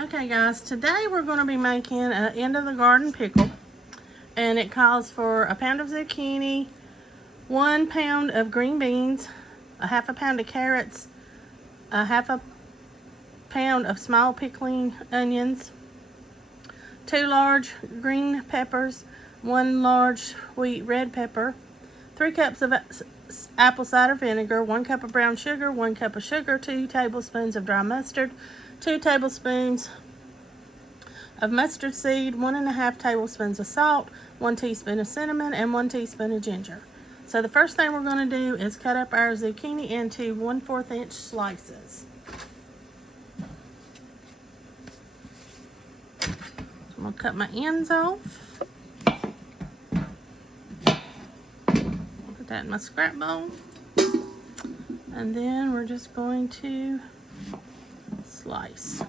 Okay guys, today we're going to be making an end of the garden pickle, and it calls for a pound of zucchini, 1 pound of green beans, a half a pound of carrots, a half a pound of small pickling onions, 2 large green peppers, 1 large sweet red pepper, 3 cups of apple cider vinegar, 1 cup of brown sugar, 1 cup of sugar, 2 tablespoons of dry mustard, 2 tablespoons of mustard seed, 1.5 tablespoons of salt, 1 teaspoon of cinnamon, and 1 teaspoon of ginger. So the first thing we're going to do is cut up our zucchini into 1/4 inch slices. So I'm going to cut my ends off. Put that in my scrap bowl. And then we're just going to slice.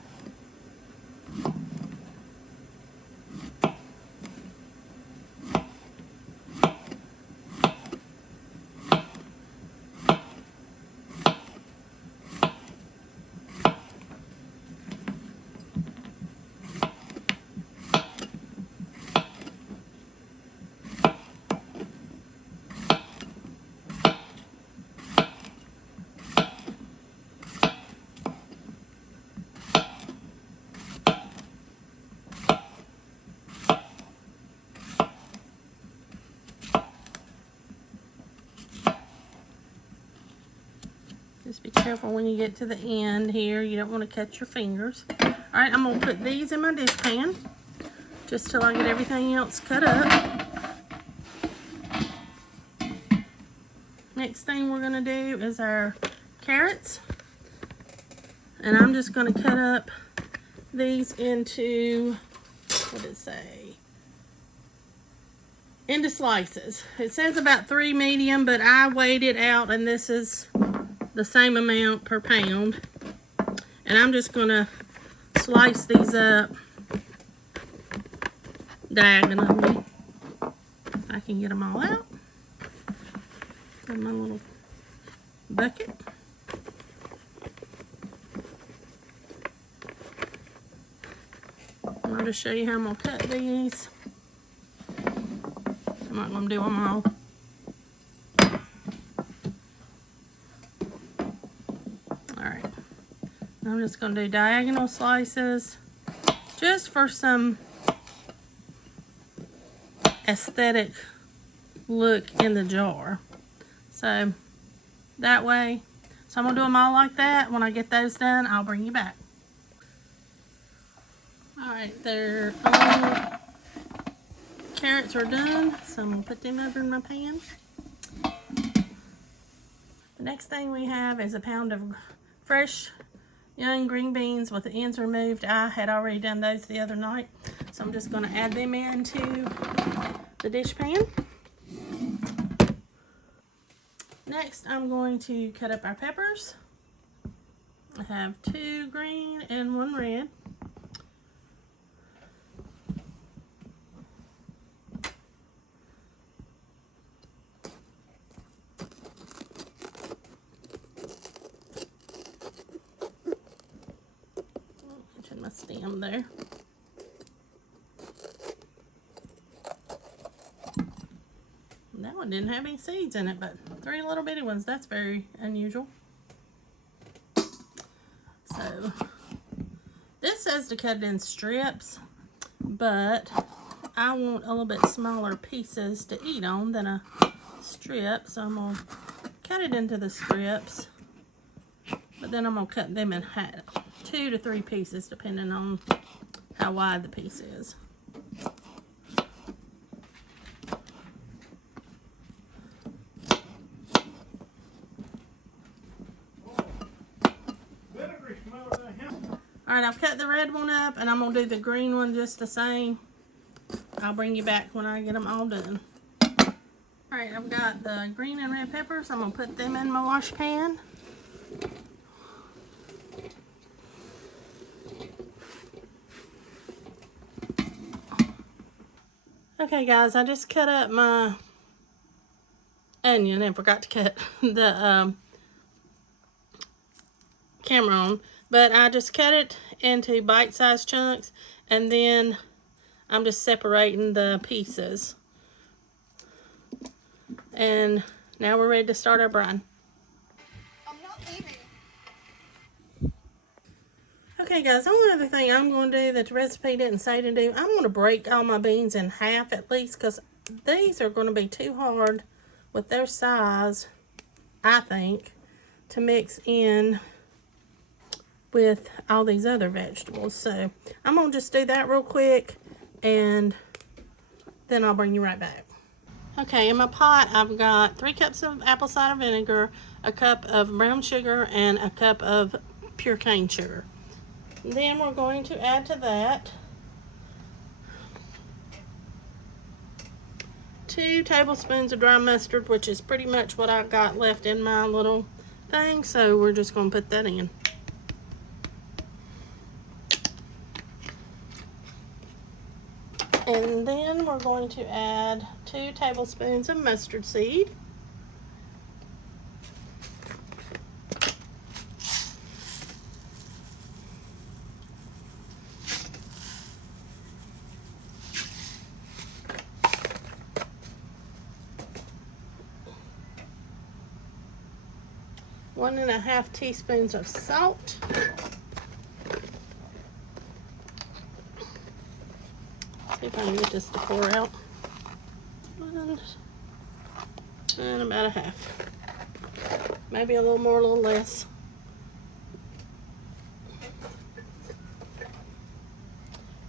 Just be careful when you get to the end here. You don't want to cut your fingers. Alright, I'm going to put these in my dish pan just till I get everything else cut up. Next thing we're going to do is our carrots. And I'm just going to cut up these into, what did it say? Into slices. It says about 3 medium, but I weighed it out and this is the same amount per pound. And I'm just going to slice these up diagonally. I can get them all out in my little bucket. And I'll just show you how I'm going to cut these. I'm not going to do them all. Alright. I'm just going to do diagonal slices just for some aesthetic look in the jar. So that way, so I'm going to do them all like that. When I get those done, I'll bring you back. Alright, they're all carrots are done, so I'm going to put them over in my pan. The next thing we have is a pound of fresh young green beans with the ends removed. I had already done those the other night, so I'm just going to add them into the dish pan. Next, I'm going to cut up our peppers. I have 2 green and 1 red. Catching my stem there. That one didn't have any seeds in it, but 3 little bitty ones. That's very unusual. So, this says to cut it in strips, but I want a little bit smaller pieces to eat on than a strip, so I'm going to cut it into the strips, but then I'm going to cut them in half, 2 to 3 pieces, depending on how wide the piece is. Alright, I've cut the red one up, and I'm going to do the green one just the same. I'll bring you back when I get them all done. Alright, I've got the green and red peppers. I'm going to put them in my wash pan. Okay guys, I just cut up my onion and forgot to cut the camera on. But I just cut it into bite-sized chunks, and then I'm just separating the pieces. And now we're ready to start our brine. I'm not leaving. Okay guys, the only other thing I'm going to do that the recipe didn't say to do, I'm going to break all my beans in half at least, because these are going to be too hard with their size, I think, to mix in with all these other vegetables. So I'm going to just do that real quick, and then I'll bring you right back. Okay, in my pot I've got 3 cups of apple cider vinegar, a cup of brown sugar, and a cup of pure cane sugar. Then we're going to add to that 2 tablespoons of dry mustard, which is pretty much what I got left in my little thing, so we're just going to put that in. And then we're going to add 2 tablespoons of mustard seed. One and a half teaspoons of salt. See if I can get this to pour out. And about a half. Maybe a little more, a little less.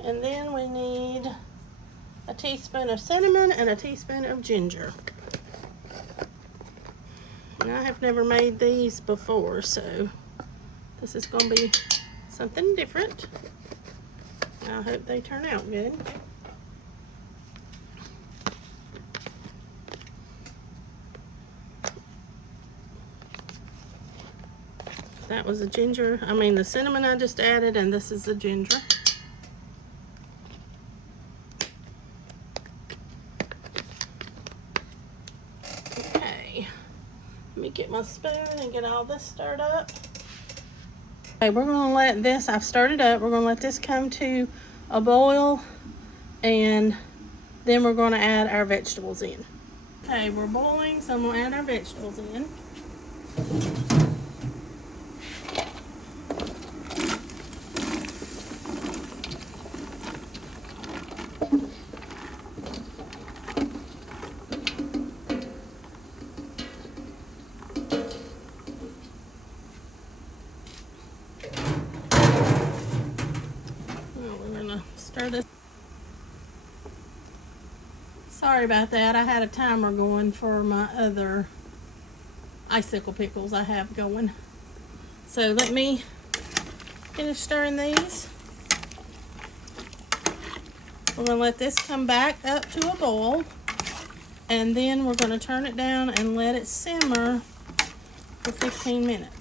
And then we need a teaspoon of cinnamon and a teaspoon of ginger. And I have never made these before, so this is going to be something different. I hope they turn out good. That was the ginger, the cinnamon I just added, and this is the ginger. Okay, let me get my spoon and get all this stirred up. Okay, we're going to let this, I've stirred it up, we're going to let this come to a boil, and then we're going to add our vegetables in. Okay, we're boiling, so I'm going to add our vegetables in. Stir this. Sorry about that. I had a timer going for my other icicle pickles I have going. So let me finish stirring these. We're going to let this come back up to a boil, and then we're going to turn it down and let it simmer for 15 minutes.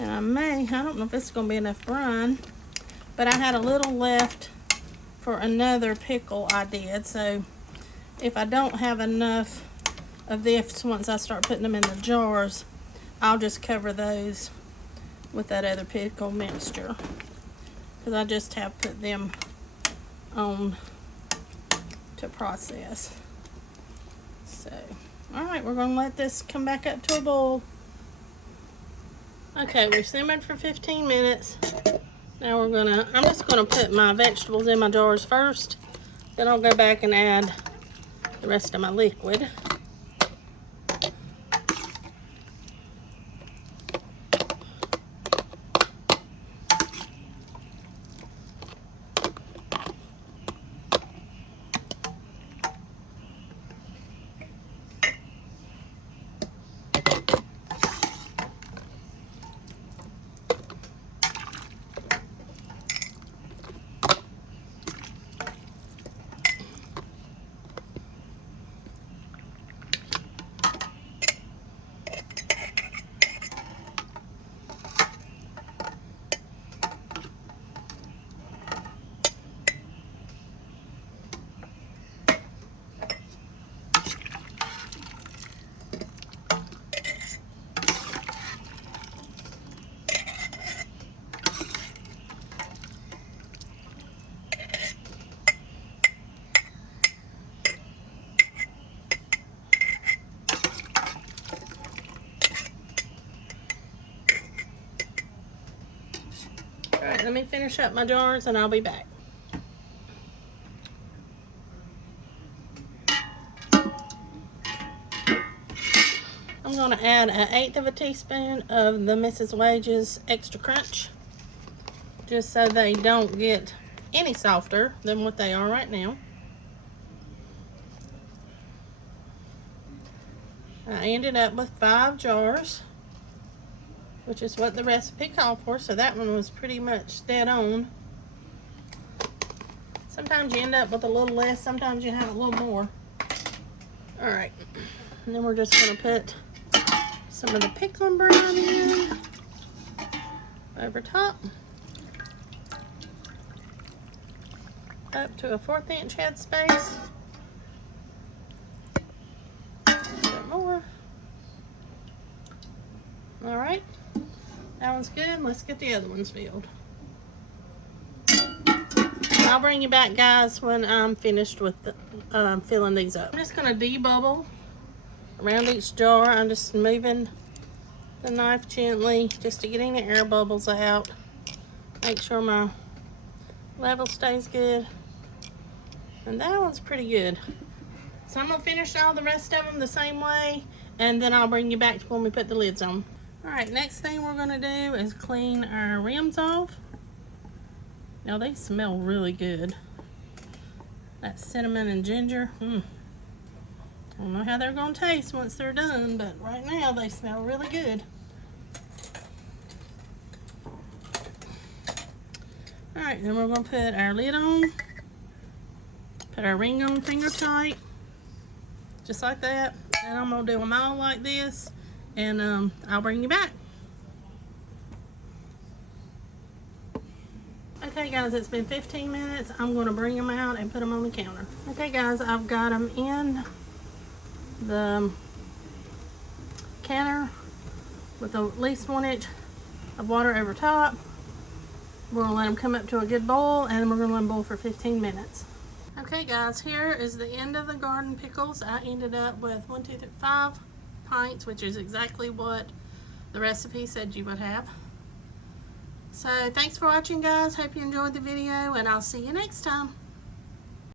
And I don't know if this is going to be enough brine, but I had a little left for another pickle I did. So if I don't have enough of this once I start putting them in the jars, I'll just cover those with that other pickle mixture, because I just have put them on to process. So, alright, we're going to let this come back up to a boil. Okay, we've simmered for 15 minutes. Now I'm just gonna put my vegetables in my jars first. Then I'll go back and add the rest of my liquid. let me finish up my jars and I'll be back. I'm going to add 1/8 of a teaspoon of the Mrs. Wages Extra Crunch, just so they don't get any softer than what they are right now. I ended up with 5 jars, which is what the recipe called for, so that one was pretty much dead on. Sometimes you end up with a little less, sometimes you have a little more. All right, and then we're just going to put some of the pickling brine in over top, up to a 1/4 inch head space. A bit more. All right, that one's good. Let's get the other ones filled. I'll bring you back, guys, when I'm finished with the, filling these up. I'm just going to debubble around each jar. I'm just moving the knife gently just to get any air bubbles out. Make sure my level stays good. And that one's pretty good. So I'm going to finish all the rest of them the same way, and then I'll bring you back when we put the lids on. Alright, next thing we're going to do is clean our rims off. Now they smell really good. That cinnamon and ginger. I don't know how they're going to taste once they're done, but right now they smell really good. Alright, then we're going to put our lid on. Put our ring on finger tight. Just like that. And I'm going to do them all like this. And I'll bring you back. Okay guys, it's been 15 minutes. I'm going to bring them out and put them on the counter. Okay guys, I've got them in the canner with at least 1 inch of water over top. We're going to let them come up to a good boil, and we're going to let them boil for 15 minutes. Okay guys, here is the end of the garden pickles. I ended up with 5 pints, which is exactly what the recipe said you would have. So thanks for watching, guys. Hope you enjoyed the video, and I'll see you next time.